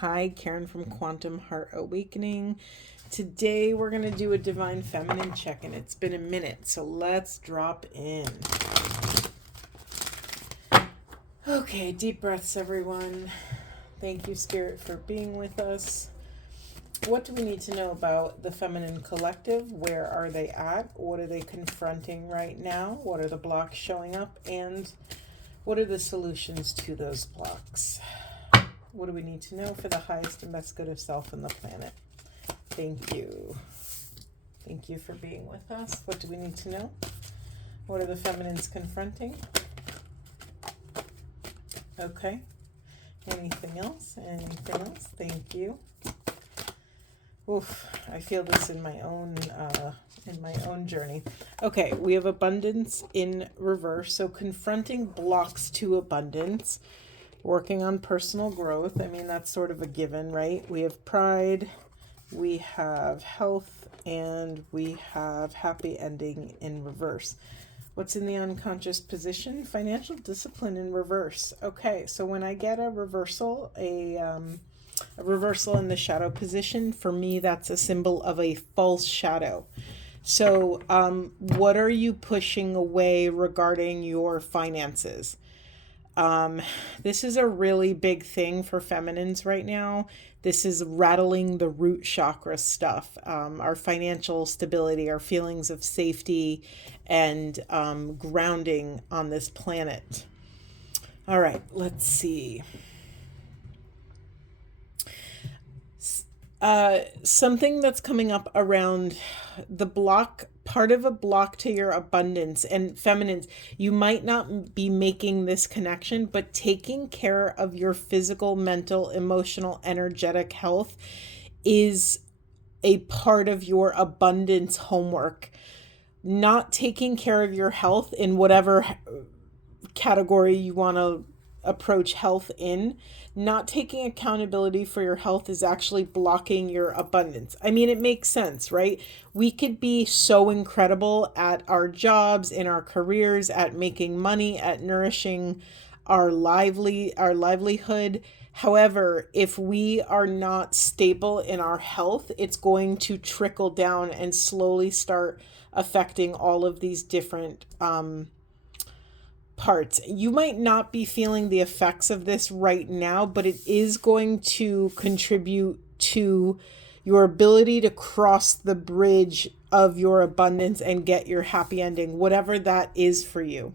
Hi, Karen from Quantum Heart Awakening. Today we're going to do a Divine Feminine check-in. It's been a minute, so let's drop in. Okay, deep breaths, everyone. Thank you, Spirit, for being with us. What do we need to know about the Feminine Collective? Where are they at? What are they confronting right now? What are the blocks showing up? And what are the solutions to those blocks? What do we need to know for the highest and best good of self and the planet? Thank you. Thank you for being with us. What do we need to know? What are the feminines confronting? Okay. Anything else? Anything else? Thank you. Oof, I feel this in my own journey. Okay, we have abundance in reverse. So confronting blocks to abundance. Working on personal growth. I mean, that's sort of a given, right? We have pride, we have health, and we have happy ending in reverse. What's in the unconscious position? Financial discipline in reverse. Okay, so when I get a reversal, a reversal in the shadow position, for me, that's a symbol of a false shadow. So what are you pushing away regarding your finances? This is a really big thing for feminines right now. This is rattling the root chakra stuff, our financial stability, our feelings of safety and grounding on this planet. All right, let's see. Something that's coming up around the block, part of a block to your abundance. And feminines, you might not be making this connection, but taking care of your physical, mental, emotional, energetic health is a part of your abundance homework. Not taking care of your health in whatever category you want to approach health in, not taking accountability for your health is actually blocking your abundance. I mean, it makes sense, right? We could be so incredible at our jobs, in our careers, at making money, at nourishing our livelihood. However, if we are not stable in our health, it's going to trickle down and slowly start affecting all of these different parts. You might not be feeling the effects of this right now, but it is going to contribute to your ability to cross the bridge of your abundance and get your happy ending, whatever that is for you.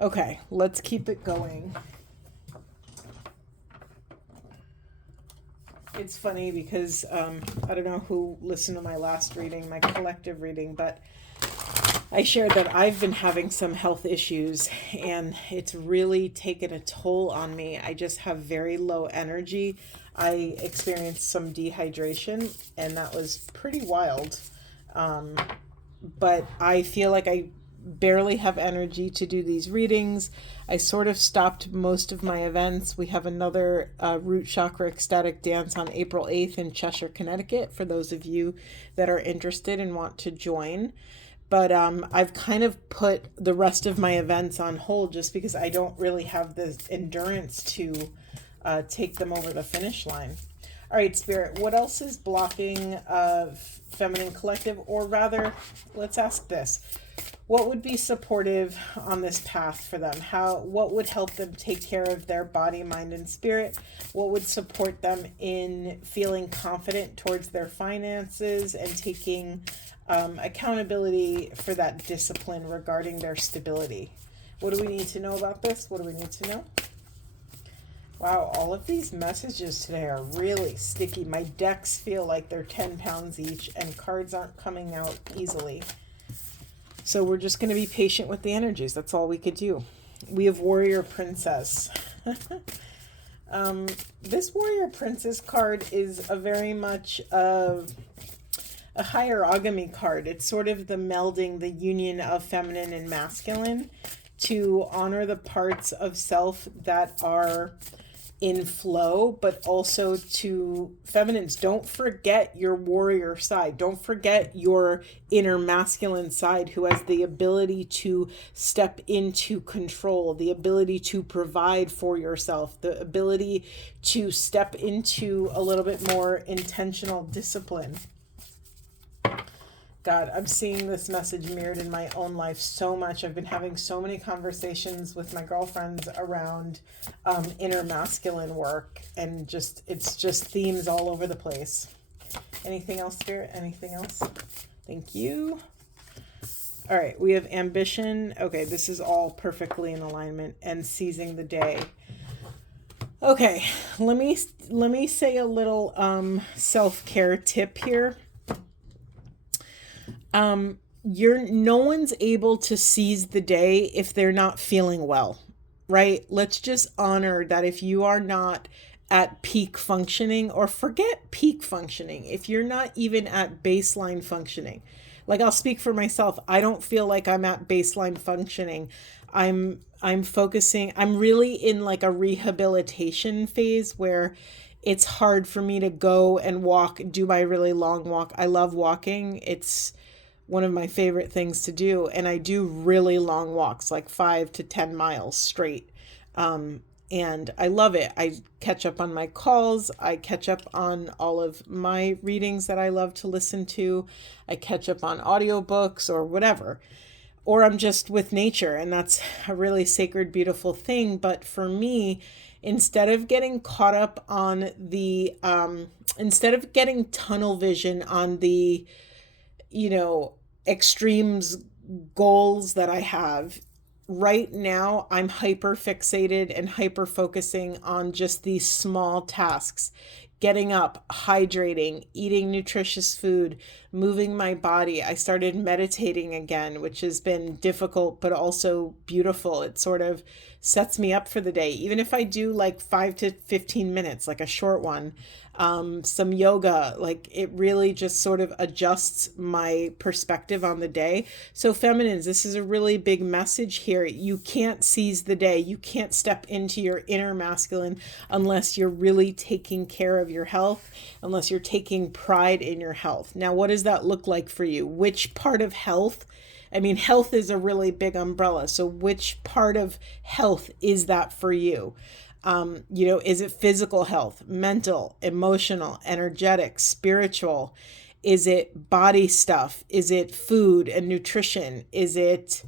Okay, let's keep it going. It's funny because I don't know who listened to my last reading, my collective reading, but I shared that I've been having some health issues and it's really taken a toll on me. I just have very low energy. I experienced some dehydration and that was pretty wild. But I feel like I barely have energy to do these readings. I sort of stopped most of my events. We have another root chakra ecstatic dance on April 8th in Cheshire, Connecticut, for those of you that are interested and want to join. But I've kind of put the rest of my events on hold just because I don't really have the endurance to take them over the finish line. All right, Spirit, what else is blocking Feminine Collective? Or rather, let's ask this. What would be supportive on this path for them? What would help them take care of their body, mind, and spirit? What would support them in feeling confident towards their finances and taking accountability for that discipline regarding their stability? What do we need to know about this? What do we need to know? Wow, all of these messages today are really sticky. My decks feel like they're 10 pounds each and cards aren't coming out easily. So we're just going to be patient with the energies. That's all we could do. We have Warrior Princess. This Warrior Princess card is a very much a Hierogamy card. It's sort of the melding, the union of feminine and masculine to honor the parts of self that are in flow, but also to feminines, don't forget your warrior side. Don't forget your inner masculine side, who has the ability to step into control, the ability to provide for yourself, the ability to step into a little bit more intentional discipline. God, I'm seeing this message mirrored in my own life so much. I've been having so many conversations with my girlfriends around inner masculine work, and it's just themes all over the place. Anything else, Spirit? Anything else? Thank you. All right, we have ambition. Okay, this is all perfectly in alignment, and seizing the day. Okay, let me say a little self-care tip here. No one's able to seize the day if they're not feeling well, right? Let's just honor that if you are not at peak functioning, or forget peak functioning, if you're not even at baseline functioning, like I'll speak for myself, I don't feel like I'm at baseline functioning. I'm focusing, I'm really in like a rehabilitation phase where it's hard for me to go and walk, do my really long walk. I love walking. It's one of my favorite things to do. And I do really long walks, like 5 to 10 miles straight. And I love it. I catch up on my calls. I catch up on all of my readings that I love to listen to. I catch up on audiobooks or whatever. Or I'm just with nature, and that's a really sacred, beautiful thing. But for me, instead of getting caught up on the, instead of getting tunnel vision on the, extremes goals that I have right now, I'm hyper fixated and hyper focusing on just these small tasks: getting up, hydrating, eating nutritious food, moving my body. I started meditating again, which has been difficult, but also beautiful. It sort of sets me up for the day. Even if I do like 5 to 15 minutes, like a short one, some yoga, like it really just sort of adjusts my perspective on the day. So feminines, this is a really big message here. You can't seize the day. You can't step into your inner masculine unless you're really taking care of your health, unless you're taking pride in your health. Now, what does that look like for you? Which part of health? I mean, health is a really big umbrella. So which part of health is that for you? Is it physical health, mental, emotional, energetic, spiritual? Is it body stuff? Is it food and nutrition? Is it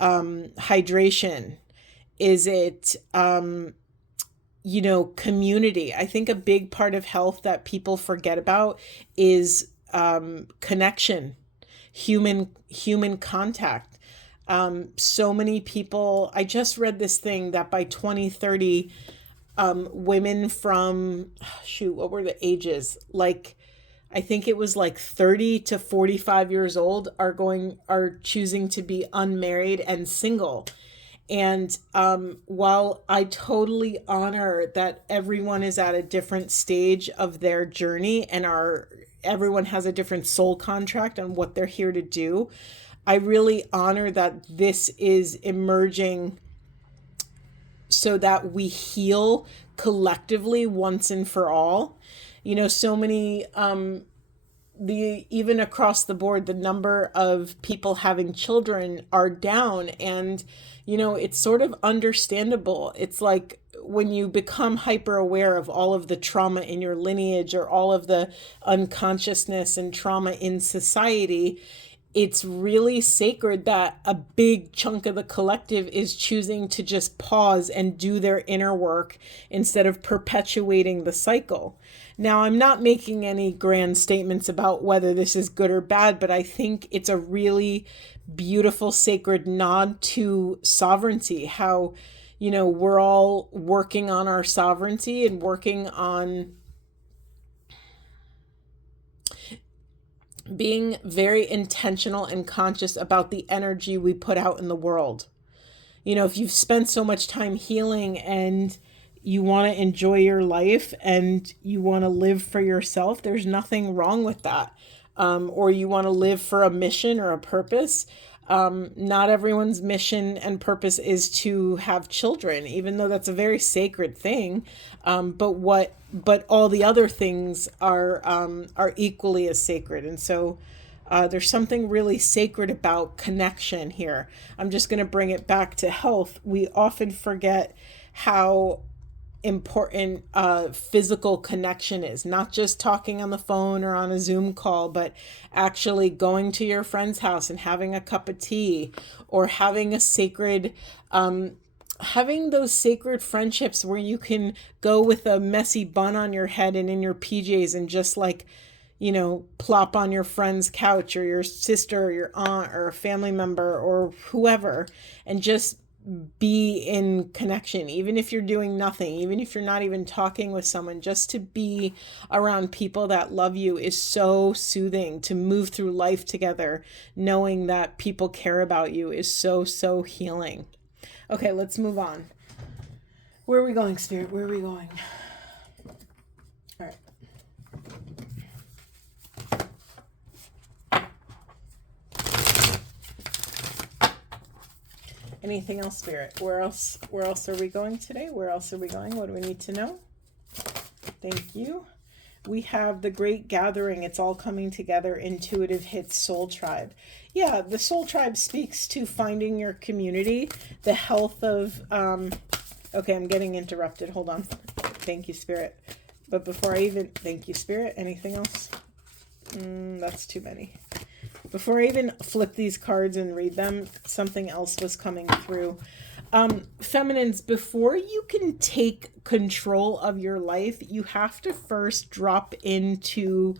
hydration? Is it, community? I think a big part of health that people forget about is connection, human contact. So many people, I just read this thing that by 2030, women from, what were the ages? Like, I think it was like 30 to 45 years old are choosing to be unmarried and single. And while I totally honor that everyone is at a different stage of their journey and everyone has a different soul contract on what they're here to do, I really honor that this is emerging so that we heal collectively once and for all. So many, even across the board, the number of people having children are down, and, it's sort of understandable. It's like when you become hyper aware of all of the trauma in your lineage or all of the unconsciousness and trauma in society, it's really sacred that a big chunk of the collective is choosing to just pause and do their inner work instead of perpetuating the cycle. Now, I'm not making any grand statements about whether this is good or bad, but I think it's a really beautiful, sacred nod to sovereignty, how, we're all working on our sovereignty and working on being very intentional and conscious about the energy we put out in the world. If you've spent so much time healing and you want to enjoy your life and you want to live for yourself, there's nothing wrong with that. Or you want to live for a mission or a purpose. Not everyone's mission and purpose is to have children, even though that's a very sacred thing. But all the other things are equally as sacred. And so there's something really sacred about connection here. I'm just going to bring it back to health. We often forget how important physical connection is, not just talking on the phone or on a Zoom call, but actually going to your friend's house and having a cup of tea, or having a sacred having those sacred friendships where you can go with a messy bun on your head and in your PJs and just like, plop on your friend's couch, or your sister or your aunt or a family member or whoever, and just be in connection, even if you're doing nothing, even if you're not even talking with someone. Just to be around people that love you is so soothing. To move through life together knowing that people care about you is so, so healing. Okay, let's move on. Where are we going, Spirit? Where are we going? All right. Anything else, Spirit? Where else are we going today? Where else are we going? What do we need to know? Thank you. We have the Great Gathering. It's all coming together. Intuitive hits Soul Tribe. Yeah, the Soul Tribe speaks to finding your community, the health of... okay, I'm getting interrupted. Hold on. Thank you, Spirit. But before I even... Thank you, Spirit. Anything else? That's too many. Before I even flip these cards and read them, something else was coming through. Feminines, before you can take control of your life, you have to first drop into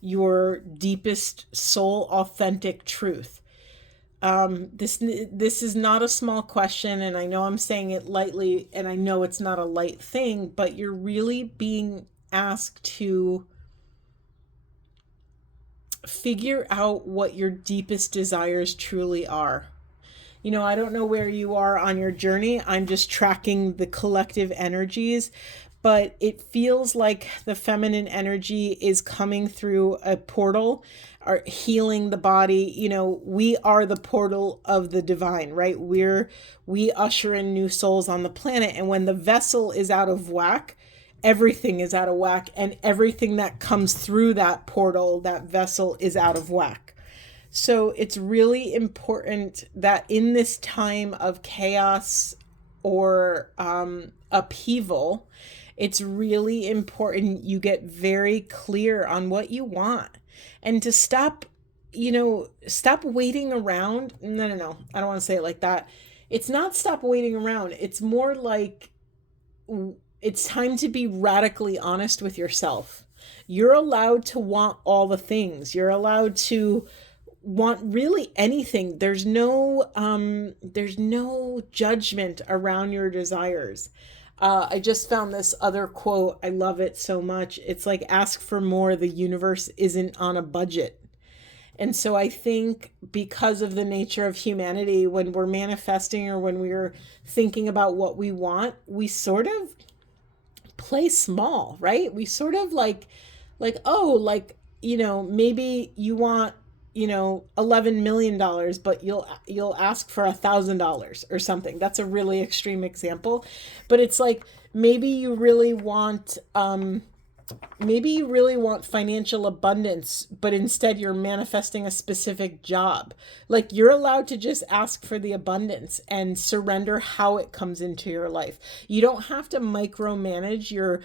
your deepest soul authentic truth. This is not a small question, and I know I'm saying it lightly, and I know it's not a light thing, but you're really being asked to figure out what your deepest desires truly are. I don't know where you are on your journey. I'm just tracking the collective energies, but it feels like the feminine energy is coming through a portal or healing the body. We are the portal of the divine, right? We usher in new souls on the planet. And when the vessel is out of whack, everything is out of whack, and everything that comes through that portal, that vessel, is out of whack. So it's really important that in this time of chaos or upheaval, it's really important you get very clear on what you want, and to stop waiting around. No. I don't want to say it like that. It's not stop waiting around. It's more like it's time to be radically honest with yourself. You're allowed to want all the things. You're allowed to want really anything. There's no judgment around your desires. I just found this other quote. I love it so much. It's like, ask for more. The universe isn't on a budget. And so I think because of the nature of humanity, when we're manifesting or when we're thinking about what we want, we sort of play small, right? We sort of maybe you want, $11 million, but you'll ask for $1,000 or something. That's a really extreme example, but it's like, maybe you really want financial abundance, but instead you're manifesting a specific job. Like, you're allowed to just ask for the abundance and surrender how it comes into your life. You don't have to micromanage your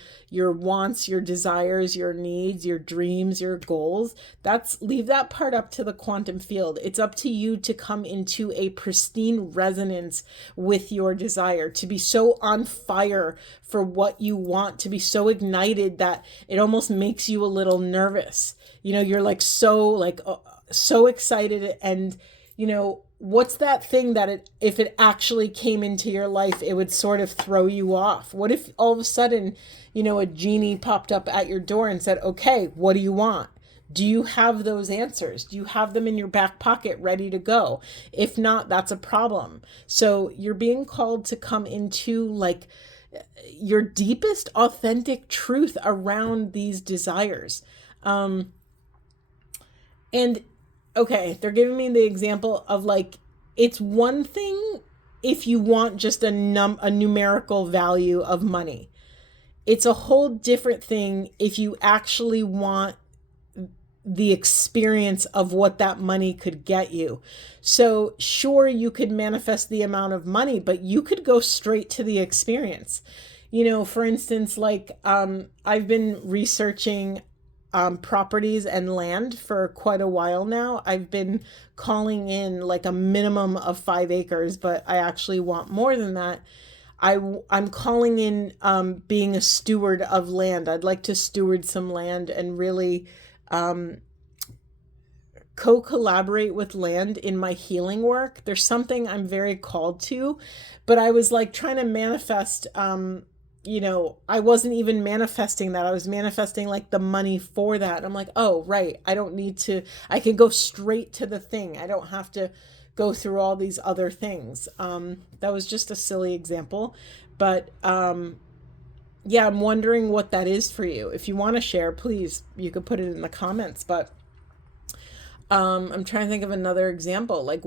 wants, your desires, your needs, your dreams, your goals. Leave that part up to the quantum field. It's up to you to come into a pristine resonance with your desire, to be so on fire for what you want, to be so ignited that it almost makes you a little nervous. You're like so excited, and what's that thing that if it actually came into your life, it would sort of throw you off? What if all of a sudden, a genie popped up at your door and said, okay, what do you want? Do you have those answers? Do you have them in your back pocket ready to go? If not, that's a problem. So you're being called to come into your deepest authentic truth around these desires. And okay, they're giving me the example of it's one thing if you want just a numerical value of money. It's a whole different thing if you actually want the experience of what that money could get you. So sure, you could manifest the amount of money, but you could go straight to the experience. For instance, like I've been researching properties and land for quite a while now. I've been calling in like a minimum of 5 acres, but I actually want more than that. I'm calling in being a steward of land. I'd like to steward some land and really co-collaborate with land in my healing work. There's something I'm very called to, but I was like trying to manifest, I wasn't even manifesting that. I was manifesting like the money for that. I'm like, oh, right. I can go straight to the thing. I don't have to go through all these other things. That was just a silly example, but yeah, I'm wondering what that is for you. If you want to share, please, you could put it in the comments, but I'm trying to think of another example, like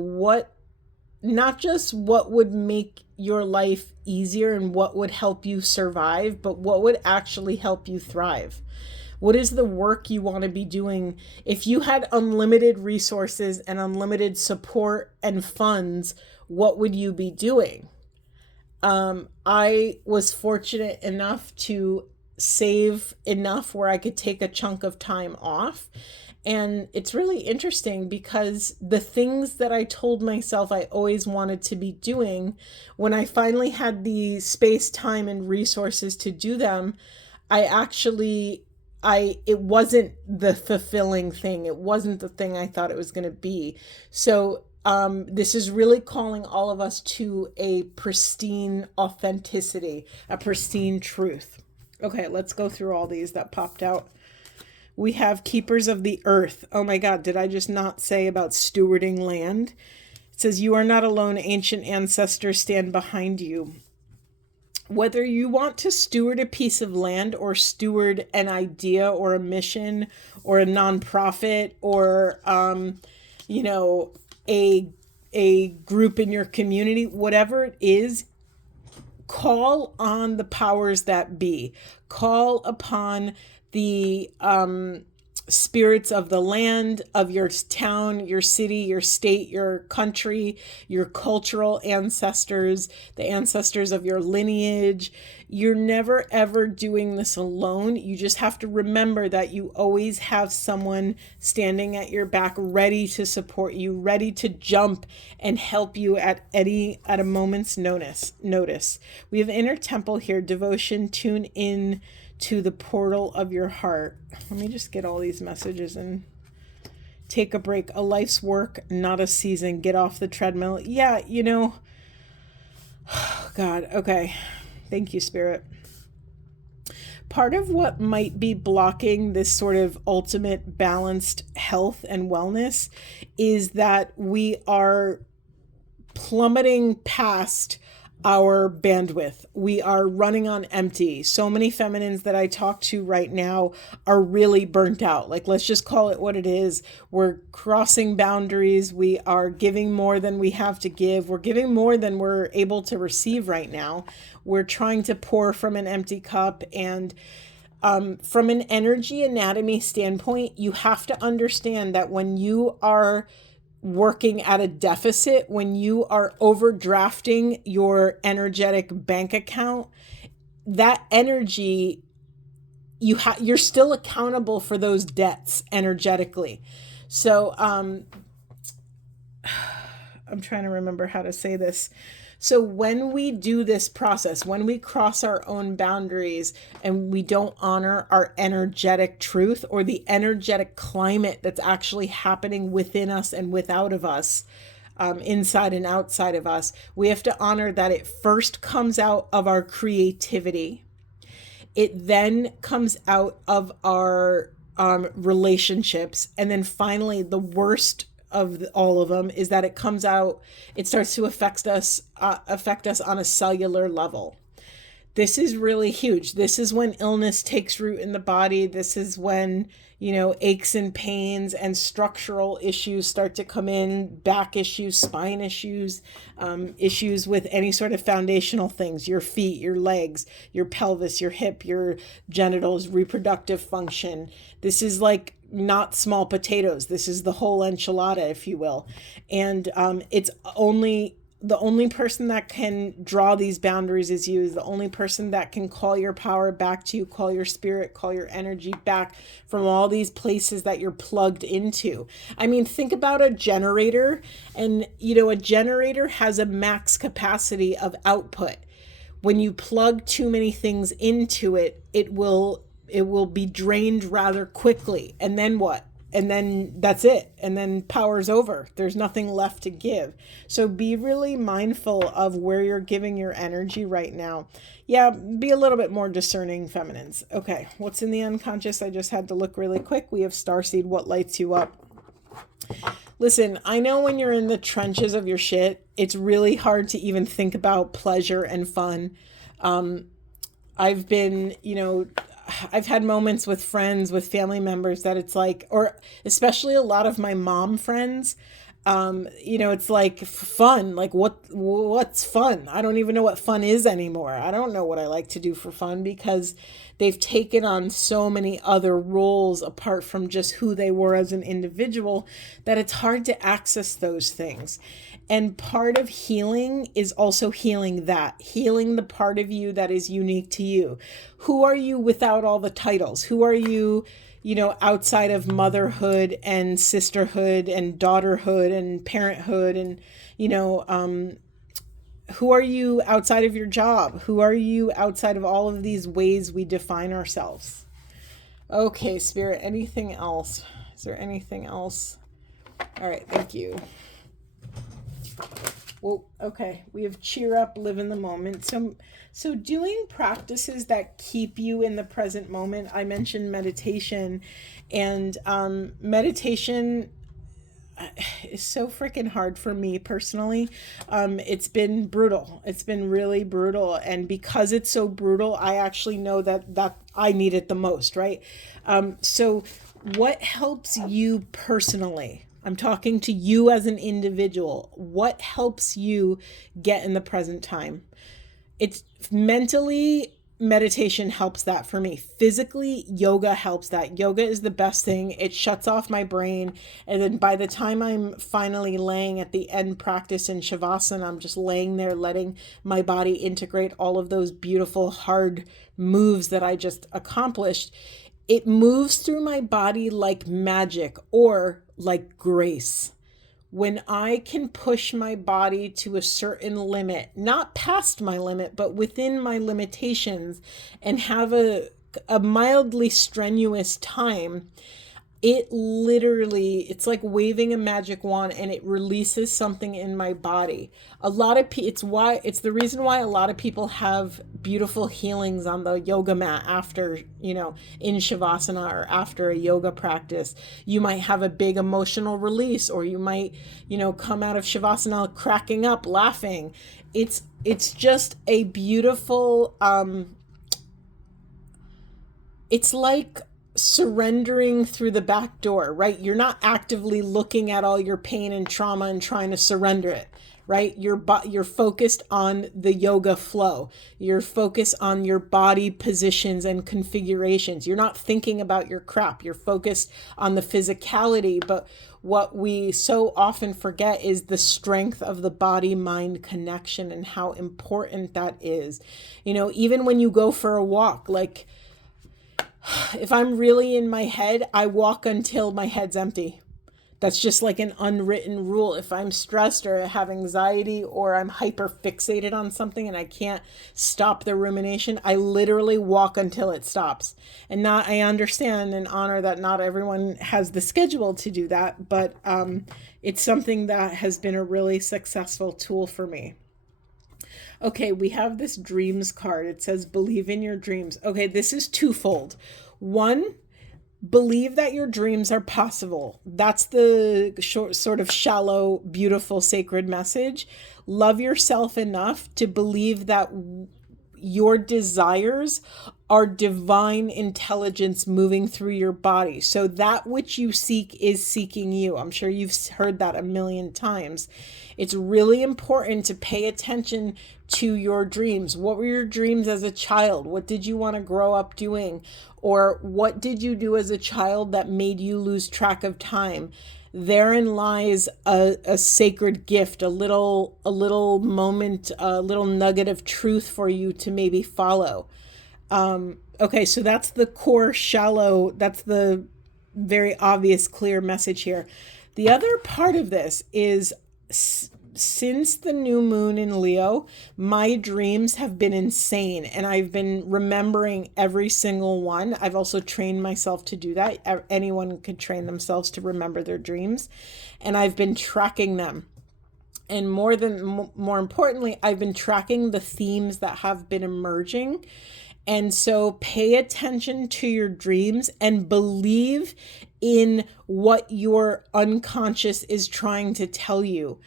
not just what would make your life easier and what would help you survive, but what would actually help you thrive. What is the work you want to be doing? If you had unlimited resources and unlimited support and funds, what would you be doing? I was fortunate enough to save enough where I could take a chunk of time off. And it's really interesting because the things that I told myself I always wanted to be doing, when I finally had the space, time, and resources to do them, it wasn't the fulfilling thing. It wasn't the thing I thought it was going to be. So this is really calling all of us to a pristine authenticity, a pristine truth. Okay, let's go through all these that popped out. We have keepers of the earth. Oh my God, did I just not say about stewarding land? It says, you are not alone. Ancient ancestors stand behind you. Whether you want to steward a piece of land or steward an idea or a mission or a nonprofit or, a group in your community, whatever it is, call on the powers that be. Call upon the spirits of the land, of your town, your city, your state, your country, your cultural ancestors, the ancestors of your lineage. You're never ever doing this alone. You just have to remember that you always have someone standing at your back, ready to support you, ready to jump and help you at a moment's notice. We have inner temple here, devotion, tune in to the portal of your heart. Let me just get all these messages and take a break. A life's work, not a season. Get off the treadmill. Yeah, God, okay. Thank you, Spirit. Part of what might be blocking this sort of ultimate balanced health and wellness is that we are plummeting past our bandwidth. We are running on empty. So many feminines that I talk to right now are really burnt out. Like, let's just call it what it is. We're crossing boundaries. We are giving more than we have to give. We're giving more than we're able to receive right now. We're trying to pour from an empty cup. And from an energy anatomy standpoint, you have to understand that when you are working at a deficit, when you are overdrafting your energetic bank account, that energy, you're still accountable for those debts energetically. So I'm trying to remember how to say this. So when we do this process, when we cross our own boundaries and we don't honor our energetic truth or the energetic climate that's actually happening within us and without of us, inside and outside of us, we have to honor that it first comes out of our creativity. It then comes out of our relationships. And then finally, the worst of all of them is that it starts to affect us on a cellular level. this is really huge. This is when illness takes root in the body. This is when, aches and pains and structural issues start to come in, back issues, spine issues, issues with any sort of foundational things, your feet, your legs, your pelvis, your hip, your genitals, reproductive function. This is like not small potatoes. This is the whole enchilada, if you will. And it's the only person that can draw these boundaries is you. The only person that can call your power back to you, call your spirit, call your energy back from all these places that you're plugged into. I mean, think about a generator, and a generator has a max capacity of output. When you plug too many things into it, it will be drained rather quickly. And then what? And then that's it. And then power's over. There's nothing left to give. So be really mindful of where you're giving your energy right now. Yeah, be a little bit more discerning, feminines. Okay, what's in the unconscious? I just had to look really quick. We have starseed. What lights you up? Listen, I know when you're in the trenches of your shit, it's really hard to even think about pleasure and fun. I've been, I've had moments with friends, with family members that it's like, or especially a lot of my mom friends, it's like fun. Like what's fun? I don't even know what fun is anymore. I don't know what I like to do for fun because they've taken on so many other roles apart from just who they were as an individual that it's hard to access those things. And part of healing is also healing the part of you that is unique to you. Who are you without all the titles? Who are you, outside of motherhood and sisterhood and daughterhood and parenthood and, who are you outside of your job? Who are you outside of all of these ways we define ourselves? Okay, Spirit, anything else? Is there anything else? All right, thank you. Well, okay, we have cheer up, live in the moment. So doing practices that keep you in the present moment. I mentioned meditation, and meditation is so freaking hard for me personally. It's been brutal. It's been really brutal. And because it's so brutal, I actually know that I need it the most, right? So what helps you personally? I'm talking to you as an individual. What helps you get in the present time? It's mentally, meditation helps that for me. Physically, yoga helps that. Yoga is the best thing. It shuts off my brain. And then by the time I'm finally laying at the end practice in Shavasana, I'm just laying there, letting my body integrate all of those beautiful, hard moves that I just accomplished. It moves through my body like magic or like grace. When I can push my body to a certain limit, not past my limit, but within my limitations, and have a mildly strenuous time, it's like waving a magic wand and it releases something in my body. It's the reason why a lot of people have beautiful healings on the yoga mat after, in Shavasana or after a yoga practice. You might have a big emotional release, or you might, come out of Shavasana cracking up, laughing. It's just a beautiful, it's like surrendering through the back door, right? You're not actively looking at all your pain and trauma and trying to surrender it, right? You're focused on the yoga flow. You're focused on your body positions and configurations. You're not thinking about your crap. You're focused on the physicality. But what we so often forget is the strength of the body-mind connection and how important that is. Even when you go for a walk, like, if I'm really in my head, I walk until my head's empty. That's just like an unwritten rule. If I'm stressed or have anxiety or I'm hyper fixated on something and I can't stop the rumination, I literally walk until it stops. And I understand and honor that not everyone has the schedule to do that, but it's something that has been a really successful tool for me. Okay, we have this dreams card. It says, believe in your dreams. Okay, this is twofold. One, believe that your dreams are possible. That's the sort of shallow, beautiful, sacred message. Love yourself enough to believe that, your desires are divine intelligence moving through your body. So that which you seek is seeking you. I'm sure you've heard that a million times. It's really important to pay attention to your dreams. What were your dreams as a child? What did you want to grow up doing? Or what did you do as a child that made you lose track of time? Therein lies a sacred gift, a little moment, a little nugget of truth for you to maybe follow. Okay, so that's the core shallow, that's the very obvious, clear message here. The other part of this is since the new moon in Leo, my dreams have been insane, and I've been remembering every single one. I've also trained myself to do that. Anyone could train themselves to remember their dreams, and I've been tracking them. And more importantly, I've been tracking the themes that have been emerging. And so pay attention to your dreams and believe in what your unconscious is trying to tell you.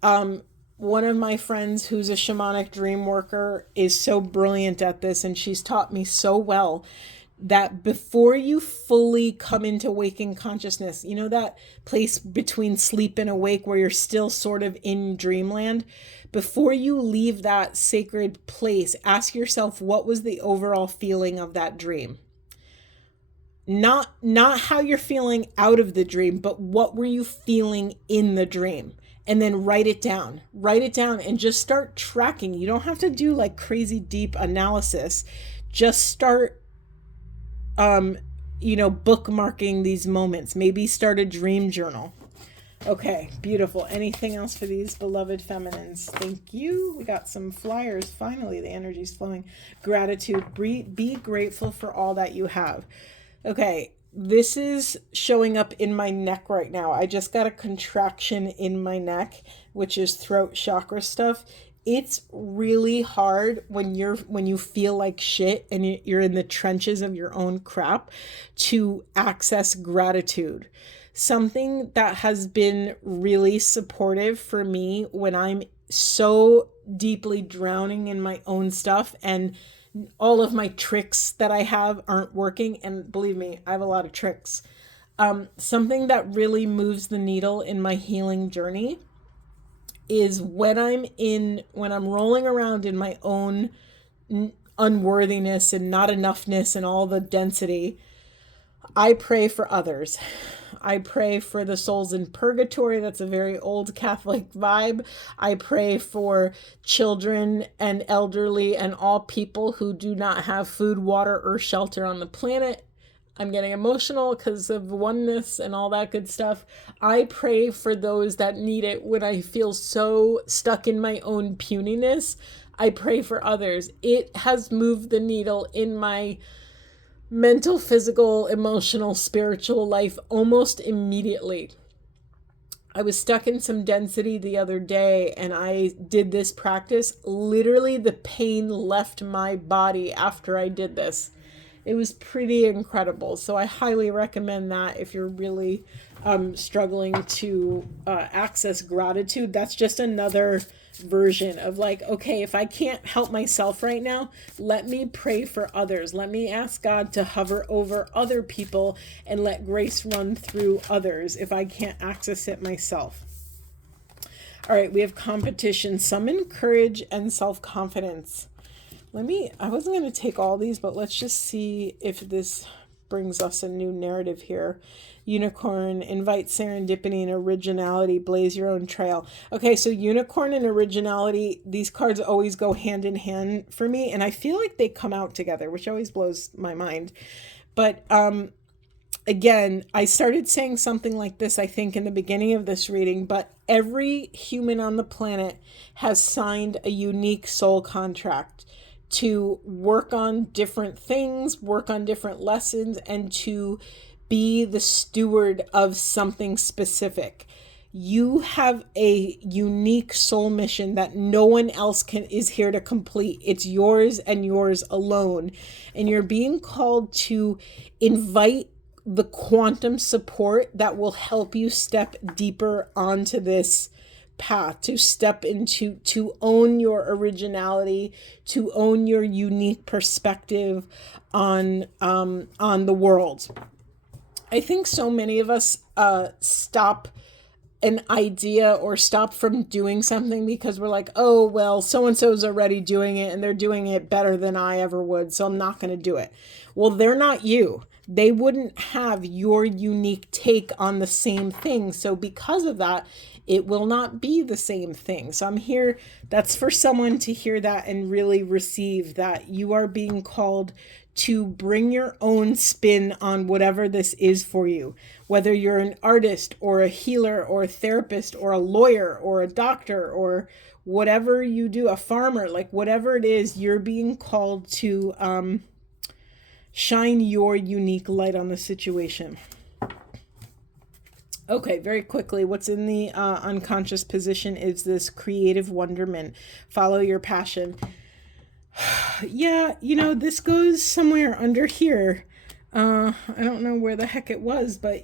One of my friends who's a shamanic dream worker is so brilliant at this, and she's taught me so well that before you fully come into waking consciousness, you know, that place between sleep and awake where you're still sort of in dreamland, before you leave that sacred place, ask yourself, what was the overall feeling of that dream? Not how you're feeling out of the dream, but what were you feeling in the dream? And then write it down and just start tracking. You don't have to do like crazy deep analysis. Just start, bookmarking these moments. Maybe start a dream journal. Okay, beautiful. Anything else for these beloved feminines? Thank you. We got some flyers. Finally, the energy's flowing. Gratitude. Be grateful for all that you have. Okay, this is showing up in my neck right now. I just got a contraction in my neck, which is throat chakra stuff. It's really hard when you feel like shit and you're in the trenches of your own crap to access gratitude. Something that has been really supportive for me when I'm so deeply drowning in my own stuff and all of my tricks that I have aren't working. And believe me, I have a lot of tricks. Something that really moves the needle in my healing journey is when I'm rolling around in my own unworthiness and not enoughness and all the density, I pray for others. I pray for the souls in purgatory. That's a very old Catholic vibe. I pray for children and elderly and all people who do not have food, water, or shelter on the planet. I'm getting emotional because of oneness and all that good stuff. I pray for those that need it when I feel so stuck in my own puniness. I pray for others. It has moved the needle in my mental, physical, emotional, spiritual life almost immediately. I was stuck in some density the other day and I did this practice. Literally, the pain left my body after I did this. It was pretty incredible. So I highly recommend that if you're really struggling to access gratitude. That's just another version of like, okay, if I can't help myself right now, let me pray for others. Let me ask God to hover over other people and let grace run through others if I can't access it myself. All right, we have competition, summon courage and self-confidence. I wasn't going to take all these, but let's just see if this brings us a new narrative here. Unicorn, invite serendipity and originality, blaze your own trail. Okay, so unicorn and originality, these cards always go hand in hand for me, and I feel like they come out together, which always blows my mind. But again, I started saying something like this, I think, in the beginning of this reading, but every human on the planet has signed a unique soul contract to work on different things, work on different lessons, and to be the steward of something specific. You have a unique soul mission that no one else is here to complete. It's yours and yours alone. And you're being called to invite the quantum support that will help you step deeper onto this path, to step into, to own your originality, to own your unique perspective on the world. I think so many of us stop an idea or stop from doing something because we're like, oh, well, so-and-so's already doing it and they're doing it better than I ever would, so I'm not going to do it. Well, they're not you. They wouldn't have your unique take on the same thing. So because of that, it will not be the same thing. So I'm here, that's for someone to hear that and really receive that you are being called to bring your own spin on whatever this is for you. Whether you're an artist or a healer or a therapist or a lawyer or a doctor or whatever you do, a farmer, like whatever it is, you're being called to shine your unique light on the situation. Okay, very quickly, what's in the unconscious position is this creative wonderment. Follow your passion. Yeah, this goes somewhere under here. I don't know where the heck it was, but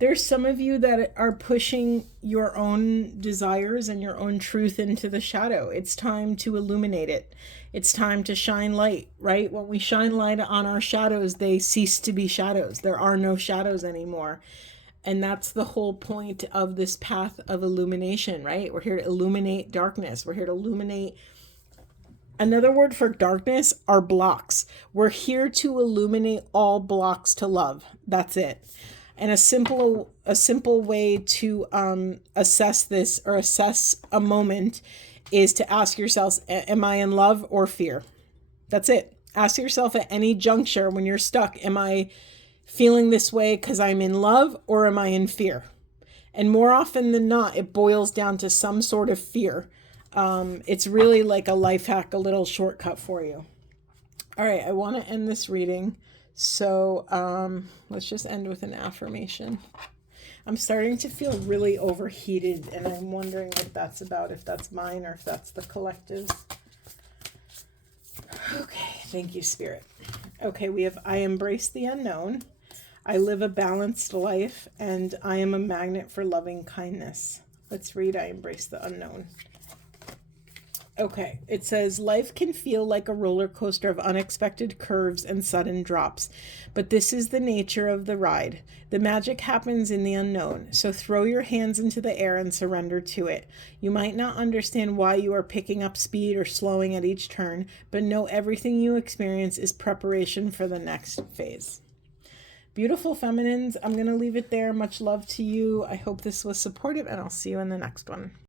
there's some of you that are pushing your own desires and your own truth into the shadow. It's time to illuminate it. It's time to shine light, right? When we shine light on our shadows, they cease to be shadows. There are no shadows anymore. And that's the whole point of this path of illumination, right? We're here to illuminate darkness. We're here to illuminate. Another word for darkness are blocks. We're here to illuminate all blocks to love. That's it. And a simple way to assess this or assess a moment is to ask yourselves, am I in love or fear? That's it. Ask yourself at any juncture when you're stuck, am I feeling this way because I'm in love or am I in fear? And more often than not, it boils down to some sort of fear. It's really like a life hack, a little shortcut for you. All right, I want to end this reading. So let's just end with an affirmation. I'm starting to feel really overheated, and I'm wondering what that's about, if that's mine or if that's the collective's. Okay, thank you, Spirit. Okay, we have, I embrace the unknown. I live a balanced life, and I am a magnet for loving kindness. Let's read I embrace the unknown. Okay, it says, life can feel like a roller coaster of unexpected curves and sudden drops, but this is the nature of the ride. The magic happens in the unknown, so throw your hands into the air and surrender to it. You might not understand why you are picking up speed or slowing at each turn, but know everything you experience is preparation for the next phase. Beautiful feminines, I'm going to leave it there. Much love to you. I hope this was supportive, and I'll see you in the next one.